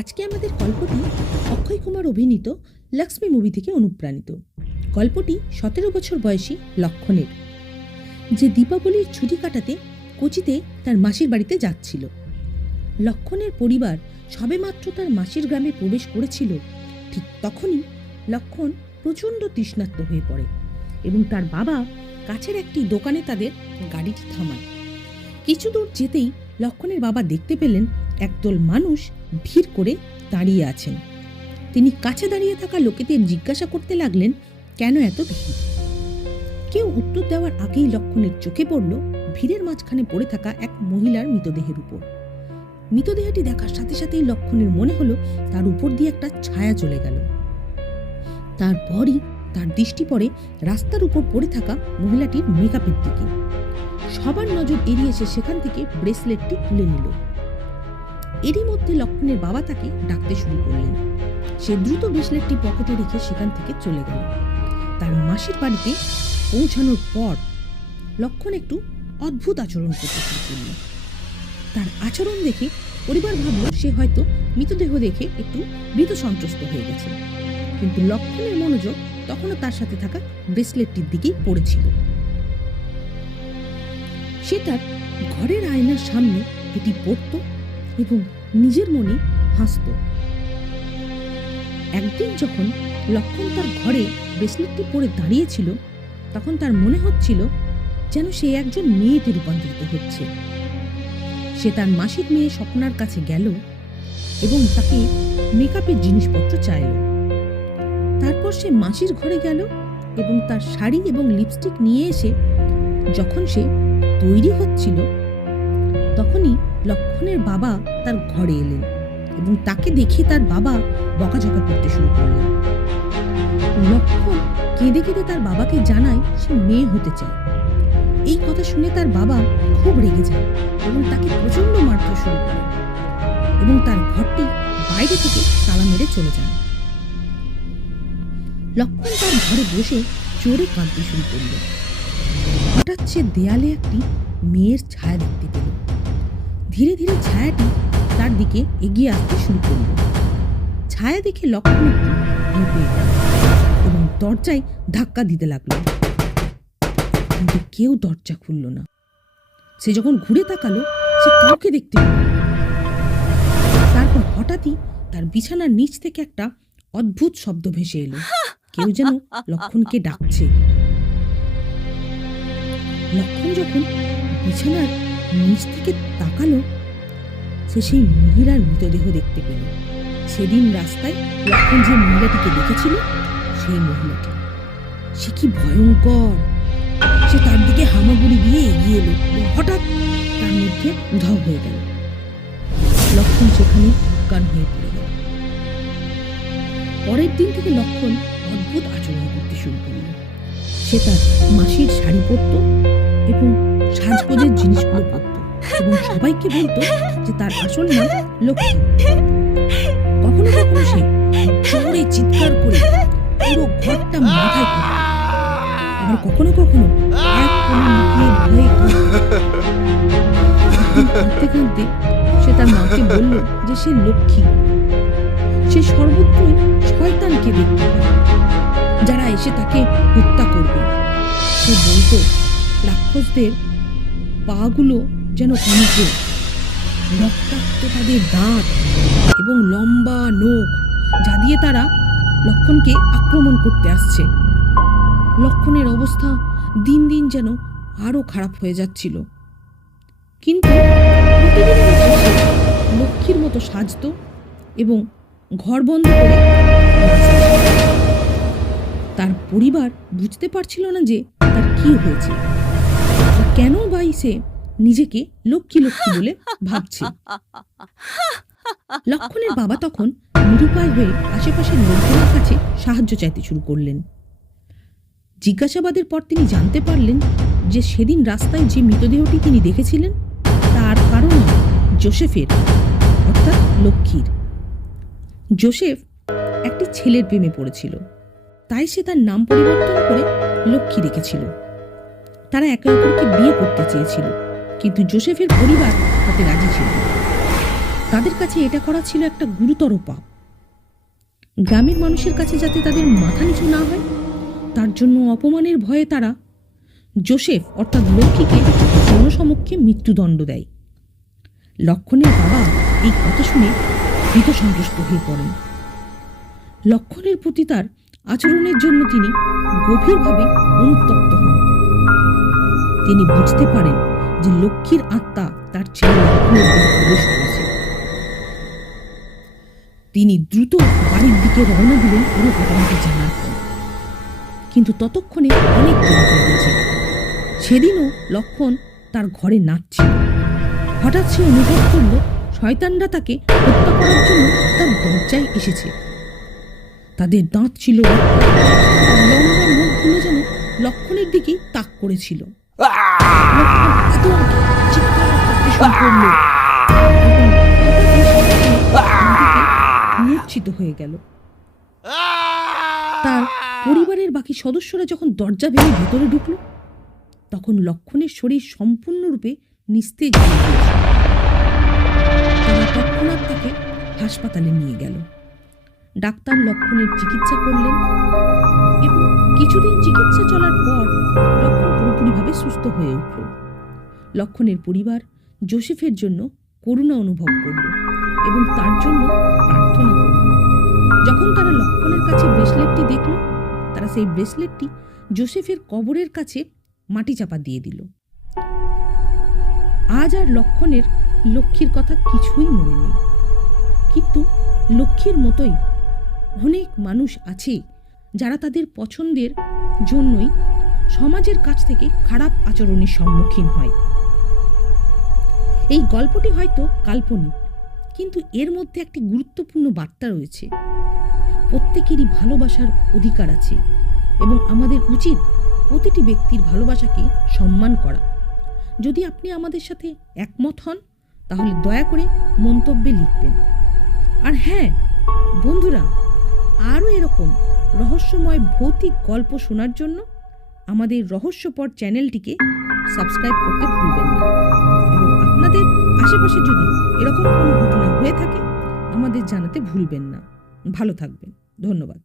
আজকে আমাদের গল্পটি অক্ষয় কুমার অভিনীত লক্ষ্মী মুভি থেকে অনুপ্রাণিত। গল্পটি 17 বছর বয়সী লক্ষণের, যে দীপাবলির ছুটি কাটাতে কোচিতে তার মাসির বাড়িতে যাচ্ছিল। লক্ষণের পরিবার সবেমাত্র তার মাসির গ্রামে প্রবেশ করেছিল, ঠিক তখনই লক্ষণ প্রচণ্ড তৃষ্ণার্ত হয়ে পড়ে এবং তার বাবা কাছের একটি দোকানে তাদের গাড়িটি থামায়। কিছু দূর যেতেই লক্ষণের বাবা দেখতে পেলেন একদল মানুষ ভিড় করে দাঁড়িয়ে আছেন। তিনি কাছে দাঁড়িয়ে থাকা লোকেদের জিজ্ঞাসা করতে লাগলেন, কেন এত ভিড়? কেউ উত্তর দেওয়ার আগেই লক্ষণের চোখে পড়ল ভিড়ের মাঝখানে পড়ে থাকা এক মহিলার মৃতদেহের উপর। মৃতদেহটি দেখার সাথে সাথেই লক্ষণের মনে হলো তার উপর দিয়ে একটা ছায়া চলে গেল। তারপরই তার দৃষ্টি পড়ে রাস্তার উপর পড়ে থাকা মহিলাটির মেকআপের দিকে। সবার নজর এড়িয়ে এসে সেখান থেকে ব্রেসলেটটি তুলে নিল। এরই মধ্যে লক্ষণের বাবা তাকে ডাকতে শুরু করলেন। সে দ্রুত ব্রেসলেটটি পকেটে রেখে সেখান থেকে চলে গেল। তার মাসির বাড়িতে পৌঁছানোর পর লক্ষণ একটু অদ্ভুত আচরণ করতে শুরু করল। তার আচরণ দেখে পরিবার ভাবল সে হয়তো মৃতদেহ দেখে একটু ভীত সন্ত্রস্ত হয়ে গেছে, কিন্তু লক্ষণের মনোযোগ তখনও তার সাথে থাকা ব্রেসলেটটির দিকেই পড়েছিল। সে তার ঘরের আয়নার সামনে এটি পড়ত এবং নিজের মনে হাসত। একদিন যখন লক্ষণ তার ঘরে ব্রেসলেটটি পরে দাঁড়িয়েছিল, তখন তার মনে হচ্ছিল যেন সে একজন মেয়েতে রূপান্তরিত হচ্ছে। সে তার মাসির মেয়ে স্বপ্নার কাছে গেল এবং তাকে মেকআপের জিনিসপত্র চাইল। তারপর সে মাসির ঘরে গেল এবং তার শাড়ি এবং লিপস্টিক নিয়ে এসে যখন সে তৈরি হচ্ছিল, তখনই লক্ষণের বাবা তার ঘরে এলেন এবং তাকে দেখে তার বাবা বকাঝকা করতে শুরু করলেন। লক্ষণ কেঁদে কেঁদে তার বাবাকে জানায় সে মেয়ে হতে চায়। এই কথা শুনে তার বাবা খুব রেগে যায় এবং তাকে প্রচন্ড মারতে শুরু করেন এবং তার ঘরটি বাইরে থেকে তালা মেরে চলে যান। লক্ষণ তার ঘরে বসে জোরে কাঁদতে শুরু করল। হঠাৎ সে দেয়ালে একটি মেয়ের ছায়া দেখতে পেল। ধীরে ধীরে ছায়াটি তার দিকে এগিয়ে আসতে শুরু করল। ছায়া দেখে লক্ষণ একটু ভয় পেয়ে গেল এবং দরজায় ধাক্কা দিতে লাগলো, কিন্তু কেউ দরজা খুলল না। সে যখন ঘুরে তাকালো, সে কাউকে দেখতে পেল না। তারপর হঠাৎই তার বিছানার নিচ থেকে একটা অদ্ভুত শব্দ ভেসে এলো, কেউ যেন লক্ষণকে ডাকছে। লক্ষণ যখন বিছানার নিচ থেকে তাকালো, সে সেই মহিলার মৃতদেহ দেখতে পেল। সেদিন রাস্তায় লক্ষণ যে মহিলাটিকে দেখেছিল, সেই মহিলাটি। সে কি ভয়ঙ্কর! সে তার দিকে হামাগুড়ি দিয়ে এগিয়ে এলো এবং হঠাৎ তার মধ্যে উধাও হয়ে গেল। লক্ষণ সেখানে অজ্ঞান হয়ে পড়ে গেল। পরের দিন থেকে লক্ষণ অদ্ভুত আচরণ করতে শুরু করল। সে তার মাসির শাড়ি পরত এবং সাজগোজের জিনিসগুলো পরত এবং সবাইকে বলতো যে তার আসল নাম লক্ষ্মী। কখনো কখনো সে জোরে চিৎকার করে পুরো ঘরটা মাথায় করত, আবার কখনো কখনো এক কোণে লুকিয়ে ভয়ে কাঁদতে কাঁদতে সে তার মাকে বলল যে সে লক্ষ্মী। সে সর্বত্রই শয়তানকে দেখতে পায়, যারা এসে তাকে হত্যা করবে। সে বলতো রাক্ষসদের পাগুলো যেন উল্টো, রক্তাক্ত তাদের দাঁত এবং লম্বা নখ, যা দিয়ে তারা লক্ষণকে আক্রমণ করতে আসছে। লক্ষণের অবস্থা দিন দিন যেন আরো খারাপ হয়ে যাচ্ছিল, কিন্তু লক্ষ্মীর মতো সাজত এবং ঘর বন্ধ করে। তার পরিবার বুঝতে পারছিল না যে তার কি হয়েছে, কেন বাই সে নিজেকে লক্ষ্মী লক্ষ্মী বলে ভাবছে। লক্ষণের বাবা তখন নিরুপায় হয়ে আশেপাশের লোকজনের কাছে সাহায্য চাইতে শুরু করলেন। জিজ্ঞাসাবাদের পর তিনি জানতে পারলেন যে সেদিন রাস্তায় যে মৃতদেহটি তিনি দেখেছিলেন, তার কারণ জোসেফের, অর্থাৎ লক্ষ্মীর। জোসেফ একটি ছেলের প্রেমে পড়েছিল, তাই সে তার নাম পরিবর্তন করে লক্ষ্মী রেখেছিল। তারা একে অপরকে বিয়ে করতে চেয়েছিল, কিন্তু জোসেফের পরিবার তাতে রাজি ছিল না। তাদের কাছে এটা করা ছিল একটা গুরুতর পাপ। গ্রামের মানুষের কাছে যাতে তাদের মাথা নিচু না হয়, তার জন্য অপমানের ভয়ে তারা যোসেফ অর্থাৎ লক্ষ্মীকে জনসমক্ষে মৃত্যুদণ্ড দেয়। লক্ষণের বাবা এই কথা শুনে ভীতসন্ত্রস্ত হয়ে পড়েন। লক্ষণের প্রতি তার আচরণের জন্য তিনি গভীরভাবে অনুতপ্ত হন। তিনি বুঝতে পারেন যে লক্ষ্মীর আত্মা তার ছেলে লক্ষণের দেহে প্রবেশ করেছে। তিনি দ্রুত বাড়ির দিকে রওনা দিলেন পুরো ঘটনাটি জানার পর। কিন্তু ততক্ষণে অনেক দেরি হয়ে গেছে। সেদিনও লক্ষণ তার ঘরে নাচছিল। হঠাৎ সে অনুভব করল শয়তানরা তাকে হত্যা করার জন্য তার দরজায় এসেছে। তাদের দাঁত ছিল লম্বা মুখগুলো যেন লক্ষণের দিকেই তাক করেছিল। মূর্ছিত হয়ে গেল। তার পরিবারের বাকি সদস্যরা যখন দরজা ভেঙে ভেতরে ঢুকল, তখন লক্ষণের শরীর সম্পূর্ণরূপে নিস্তেজ হয়ে গিয়েছিল। তারা তৎক্ষণাৎ তাকে হাসপাতালে নিয়ে গেল। ডাক্তার লক্ষণের চিকিৎসা করলেন এবং কিছুদিন চিকিৎসা চলার পর লক্ষণ পুরোপুরিভাবে সুস্থ হয়ে উঠল। লক্ষণের পরিবার যোসেফের জন্য করুণা অনুভব করল এবং তার জন্য প্রার্থনা করল। যখন তারা লক্ষণের কাছে ব্রেসলেটটি দেখল, তারা সেই ব্রেসলেটটি যোসেফের কবরের কাছে মাটি চাপা দিয়ে দিল। আজ আর লক্ষণের লক্ষ্মীর কথা কিছুই মনে নেই। কিন্তু লক্ষ্মীর মতোই অনেক মানুষ আছে যারা তাদের পছন্দের জন্যই সমাজের কাছ থেকে খারাপ আচরণের সম্মুখীন হয়। এই গল্পটি হয়তো কাল্পনিক, কিন্তু এর মধ্যে একটি গুরুত্বপূর্ণ বার্তা রয়েছে। প্রত্যেকেরই ভালোবাসার অধিকার আছে এবং আমাদের উচিত প্রতিটি ব্যক্তির ভালোবাসাকে সম্মান করা। যদি আপনি আমাদের সাথে একমত হন, তাহলে দয়া করে মন্তব্যে লিখবেন। আর হ্যাঁ বন্ধুরা, আরও এরকম রহস্যময় ভৌতিক গল্প শোনার জন্য আমাদের রহস্যপট চ্যানেলটিকে সাবস্ক্রাইব করতে ভুলবেন না। এবং আপনাদের আশেপাশে যদি এরকম কোনো ঘটনা হয়ে থাকে, আমাদের জানাতে ভুলবেন না। ভালো থাকবেন। ধন্যবাদ।